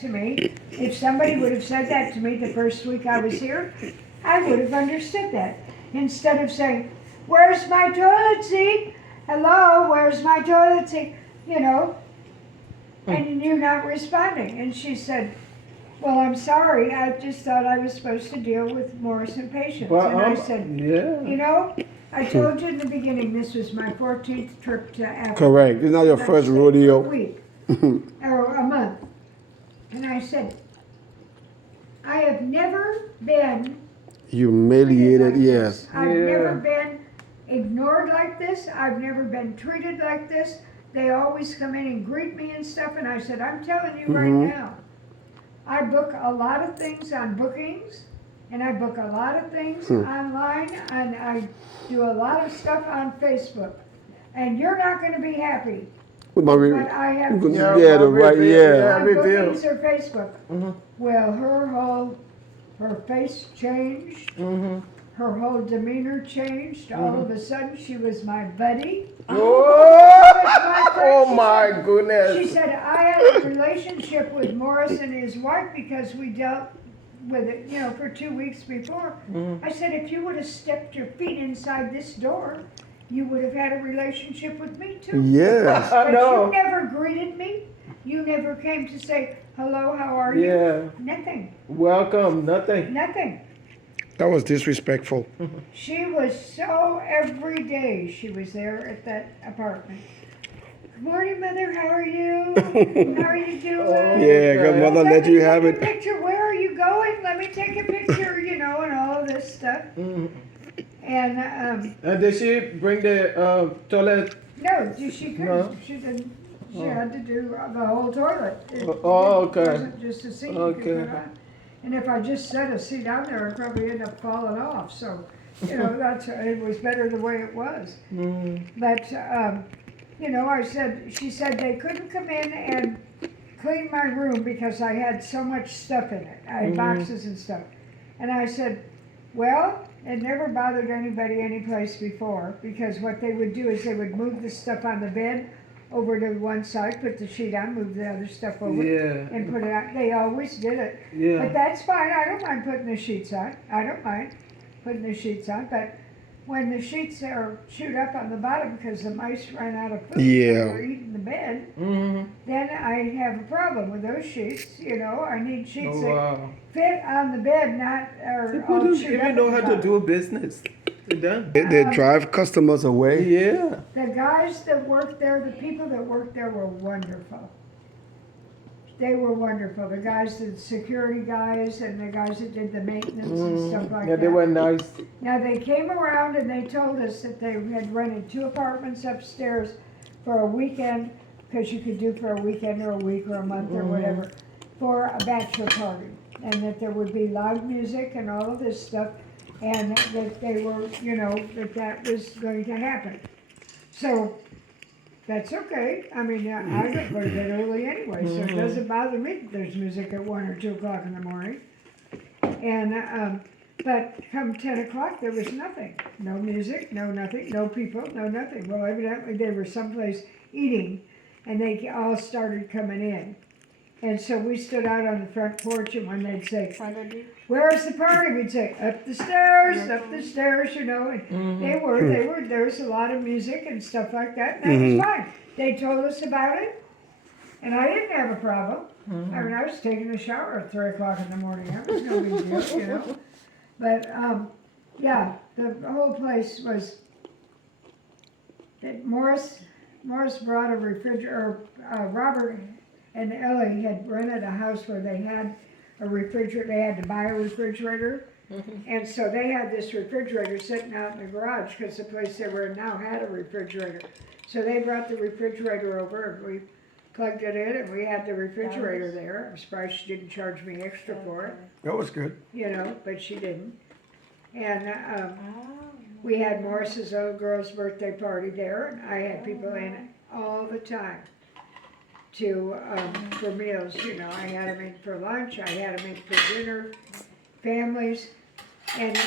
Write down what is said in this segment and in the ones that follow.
To me, if somebody would have said that to me the first week I was here, I would have understood that. Instead of saying, "Where's my toilet seat? Hello, where's my toilet seat?" You know, and you not responding. And she said, "Well, I'm sorry. I just thought I was supposed to deal with Morrison patients." Well, and I said, yeah. "You know, I told you in the beginning this was my 14th trip to Africa. Correct. It's not your And I first stayed for rodeo. a week or a month." And I said, "I have never been Humiliated, like yes. this. I've never been ignored like this. I've never been treated like this. They always come in and greet me and stuff." And I said, "I'm telling you right now, I book a lot of things on bookings, and I book a lot of things online, and I do a lot of stuff on Facebook. And you're not going to be happy. But I have to Yeah, say, the right, yeah. my bookings are Facebook." Well, her face changed. Her whole demeanor changed. All of a sudden, she was my buddy. Oh my goodness. She said, "I had a relationship with Morris and his wife because we dealt with it, you know, for 2 weeks before." I said, "If you would have stepped your feet inside this door, you would have had a relationship with me too." Yes. But No. you never greeted me. You never came to say, "Hello, how are you?" Yeah. Nothing. Welcome. Nothing. Nothing. That was disrespectful. She was so, every day she was there at that apartment. "Good morning, Mother. How are you? How are you doing?" Yeah, good mother let you have Let me it. take a picture. Where are you going? Let me take a picture, you know, and all of this stuff. And Did she bring the toilet? no, she couldn't. No? She didn't. She had to do the whole toilet. It Okay. wasn't just a seat you Okay. could put on. And if I just set a seat down there, I'd probably end up falling off. So, you know, it was better the way it was. But, you know, she said they couldn't come in and clean my room because I had so much stuff in it. I had boxes and stuff. And I said, "Well, it never bothered anybody anyplace before, because what they would do is they would move the stuff on the bed over to one side, put the sheet on, move the other stuff over, and put it on." They always did it. Yeah. But that's fine. I don't mind putting the sheets on. I don't mind putting the sheets on. But when the sheets are chewed up on the bottom because the mice ran out of food, Yeah. they're eating the bed, then I have a problem with those sheets. You know, I need sheets that fit on the bed, not or People all don't chewed even up know at how the to bottom. do business. They're done. They drive customers away. Yeah. The guys that worked there, the people that worked there were wonderful. They were wonderful. The guys, the security guys, and the guys that did the maintenance and stuff like Yeah, that. they were nice. Now, they came around and they told us that they had rented 2 apartments upstairs for a weekend, because you could do for a weekend or a week or a month or whatever, for a bachelor party. And that there would be live music and all of this stuff, and that they were, you know, that was going to happen. So, that's okay. I mean, I don't go to bed early anyway, so it doesn't bother me that there's music at 1 or 2 o'clock in the morning. And, but come 10 o'clock, there was nothing. No music, no nothing, no people, no nothing. Well, evidently they were someplace eating, and they all started coming in. And so we stood out on the front porch, and when they'd say, "Where's the party?" we'd say, up the stairs, you know. And there was a lot of music and stuff like that, and that was fine. They told us about it, and I didn't have a problem. I mean, I was taking a shower at 3 o'clock in the morning. That was no big deal, you know. But, yeah, the whole place was, Morris brought a refrigerator, Robert and Ellie had rented a house where they had a refrigerator. They had to buy a refrigerator. And so they had this refrigerator sitting out in the garage because the place they were in now had a refrigerator. So they brought the refrigerator over, and we plugged it in, and we had the refrigerator there. I'm surprised she didn't charge me extra for it, That was good. you know, but she didn't. And we had Morris's little girl's birthday party there, and I had people in all the time for meals. You know, I had them in for lunch, I had them in for dinner, families. And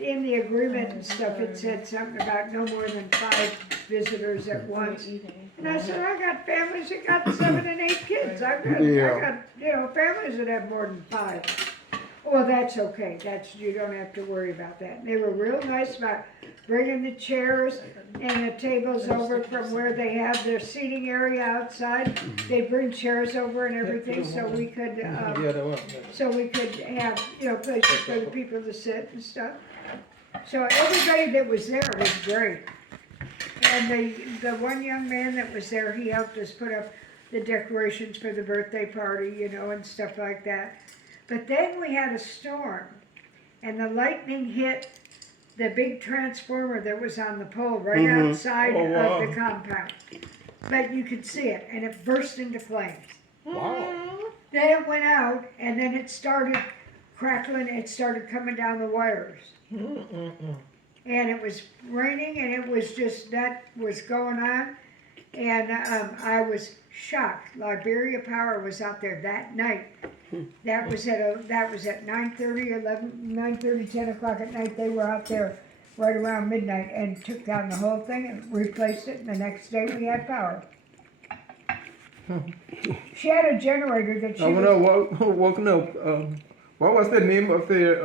in the agreement and stuff, it said something about no more than 5 visitors at once. And I said, I got families that got 7 and 8 kids. I got, families that have more than 5. Well, that's okay. You don't have to worry about that. And they were real nice about bringing the chairs and the tables over from where they have their seating area outside. They bring chairs over and everything so we could, have, places for the people to sit and stuff. So everybody that was there was great. And the one young man that was there, he helped us put up the decorations for the birthday party, and stuff like that. But then we had a storm, and the lightning hit the big transformer that was on the pole right outside of the compound. But you could see it, and it burst into flames. Wow. Then it went out, and then it started crackling. It started coming down the wires. And it was raining, and it was just, that was going on. And I was shocked. Liberia Power was out there that night. That was at 9:30, 10 o'clock at night. They were out there right around midnight and took down the whole thing and replaced it. And the next day we had power. She had a generator that she. I when I woken up, what was the name of the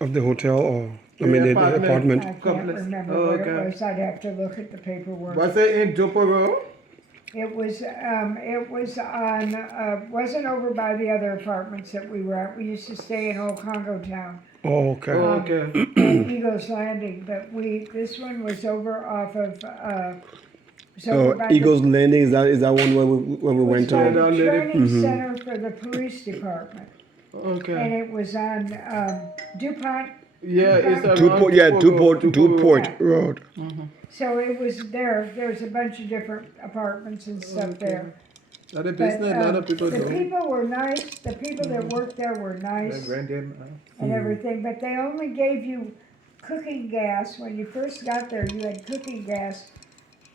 Of the hotel or the apartment? I can't remember what it was. I'd have to look at the paperwork. Was it in Dupero? It was on, wasn't over by the other apartments that we were at. We used to stay in Old Congo Town, Oh, okay. in Eagles Landing, but this one was over off of, was over So by Eagles Landing, is that one where we went the, to? the training center for the police department. Okay. And it was on, DuPont. Yeah, it's around Duport Road. So it was there's a bunch of different apartments and stuff there. Not a But, business, a lot of people the don't. people were nice, the people that worked there were nice and everything, but they only gave you cooking gas. When you first got there, you had cooking gas.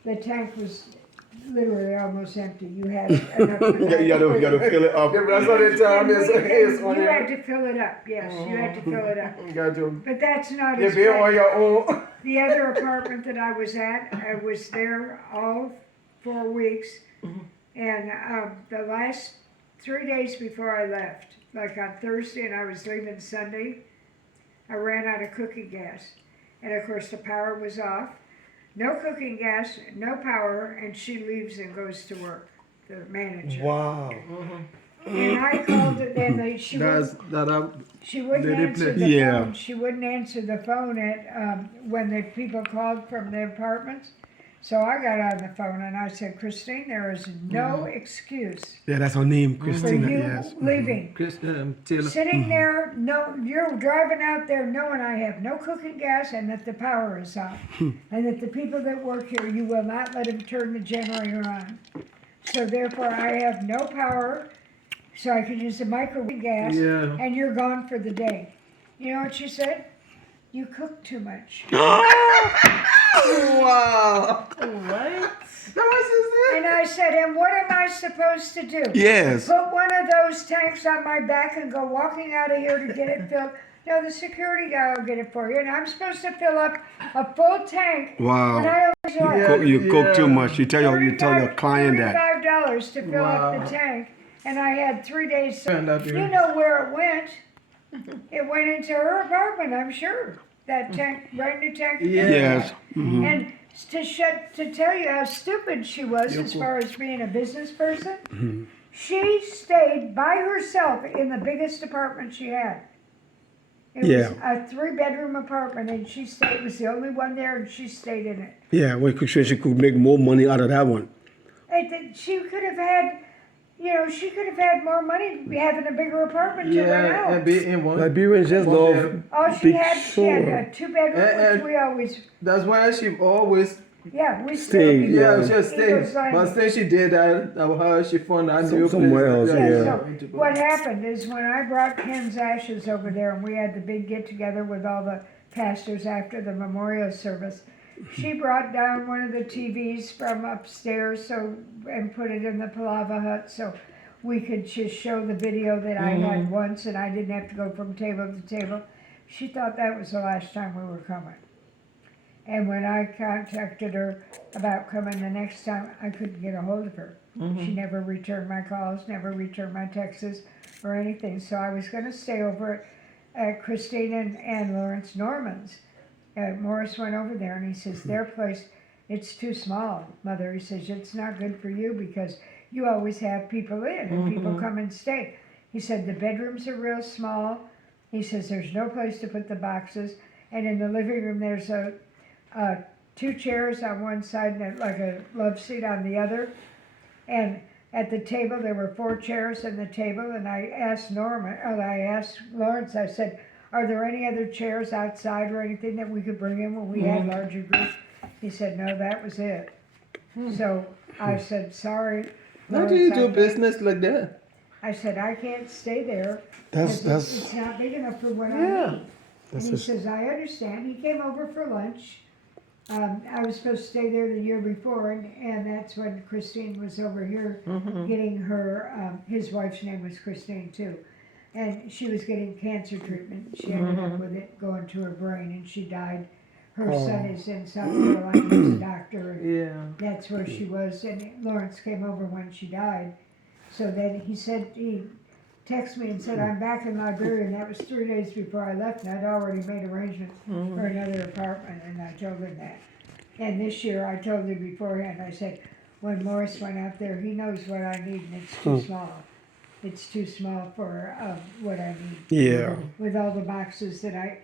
The tank was literally almost empty. You had enough. You gotta fill it up. The rest of the time is on You it. had to fill it up, yes, you had to fill it up. Got you. But that's not You as be on bad. your own. The other apartment that I was at, I was there all 4 weeks. And the last 3 days before I left, like on Thursday and I was leaving Sunday, I ran out of cooking gas. And of course the power was off. No cooking gas, no power, and she leaves and goes to work, the manager. Wow. And I called it, and she wouldn't answer the Yeah. phone. She wouldn't answer the phone when the people called from the apartments. So I got on the phone and I said, Christine, there is no excuse Yeah, that's her name, for Christina. you Yes. leaving. Taylor. Sitting there, you're driving out there knowing I have no cooking gas and that the power is off. And that the people that work here, you will not let them turn the generator on. So therefore I have no power, so I can use the microwave gas, Yeah. and you're gone for the day. You know what she said? You cook too much. Wow. What? That was And I said, and what am I supposed to do? Yes. Put one of those tanks on my back and go walking out of here to get it filled? No, the security guy will get it for you. And I'm supposed to fill up a full tank. Wow. And I only got You cook too much. You tell your client that. $35 to fill up the tank. And I had 3 days. So And that you know where it went. It went into her apartment, I'm sure. That tank, brand new tank. Yes. And to tell you how stupid she was as far as being a business person, she stayed by herself in the biggest apartment she had. It was a 3-bedroom apartment, and it was the only one there, and she stayed in it. Yeah, well, she could make more money out of that one. She could have had, more money having a bigger apartment to rent out. and be in one. Liberians just love All she big had a sure. 2-bedroom, which we always, That's why she always, we Stay, stayed. yeah. she stayed. But since she did that, how she found a new Somewhere place. else, Yeah, yeah. so what happened is when I brought Ken's ashes over there and we had the big get together with all the pastors after the memorial service, she brought down one of the TVs from upstairs and put it in the Palava hut so we could just show the video that I had once and I didn't have to go from table to table. She thought that was the last time we were coming. And when I contacted her about coming the next time, I couldn't get a hold of her. She never returned my calls, never returned my texts or anything. So I was gonna stay over at Christine and Lawrence Norman's. Morris went over there and he says, their place, it's too small, Mother. He says, it's not good for you because you always have people in and people come and stay. He said, the bedrooms are real small. He says, there's no place to put the boxes. And in the living room, there's two chairs on one side and like a love seat on the other. And at the table, there were 4 chairs in the table. And I asked Lawrence, I said, are there any other chairs outside or anything that we could bring in when we had larger groups? He said, no, that was it. So I said, sorry. How do you do business like that? I said, I can't stay there. That's It's not big enough for what I need. And he just- says, I understand. He came over for lunch. I was supposed to stay there the year before, and that's when Christine was over here getting her, his wife's name was Christine too. And she was getting cancer treatment. She ended up with it going to her brain and she died. Her son is in South Carolina, he's a doctor, and that's where she was. And Lawrence came over when she died. So then he texted me and said, I'm back in Liberia, and that was 3 days before I left, and I'd already made arrangements for another apartment, and I told him that. And this year, I told him beforehand, I said, when Morris went out there, he knows what I need, and it's too small. It's too small for what I need. Yeah. With all the boxes that I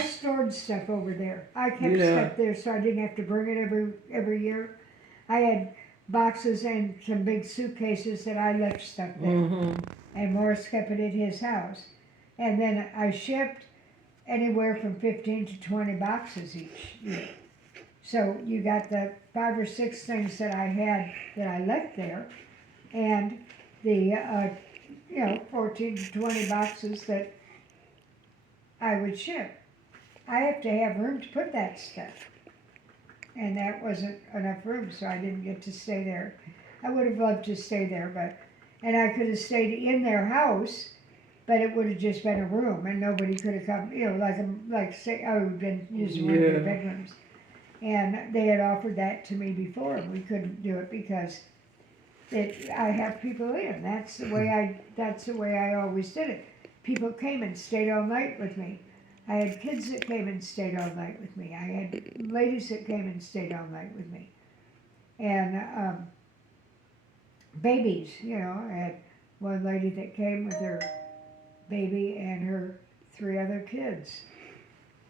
stored stuff over there. I kept stuff there so I didn't have to bring it every year. I had boxes and some big suitcases that I left stuff there. And Morris kept it at his house. And then I shipped anywhere from 15 to 20 boxes each year. So you got the 5 or 6 things that I had that I left there, and the 14 to 20 boxes that I would ship. I have to have room to put that stuff. And that wasn't enough room, so I didn't get to stay there. I would have loved to stay there, and I could have stayed in their house, but it would have just been a room, and nobody could have come, like say, I would have been using one of their bedrooms. And they had offered that to me before, and we couldn't do it because I have people in. That's the way I always did it. People came and stayed all night with me. I had kids that came and stayed all night with me. I had ladies that came and stayed all night with me. And babies, I had one lady that came with her baby and her 3 other kids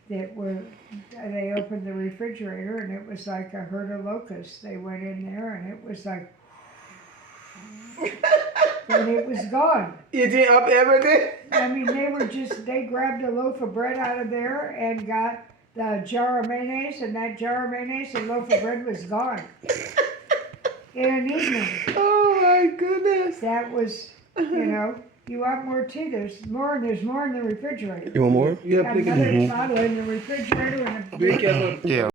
they opened the refrigerator and it was like a herd of locusts. They went in there and it was like, and it was gone. Eating up everything? I mean, they grabbed a loaf of bread out of there and got the jar of mayonnaise, and that jar of mayonnaise and loaf of bread was gone in an evening. Oh my goodness. That was, you want more tea? There's more in the refrigerator. You want more? Yeah, please. Another bottle in the refrigerator and a Be careful. Yeah.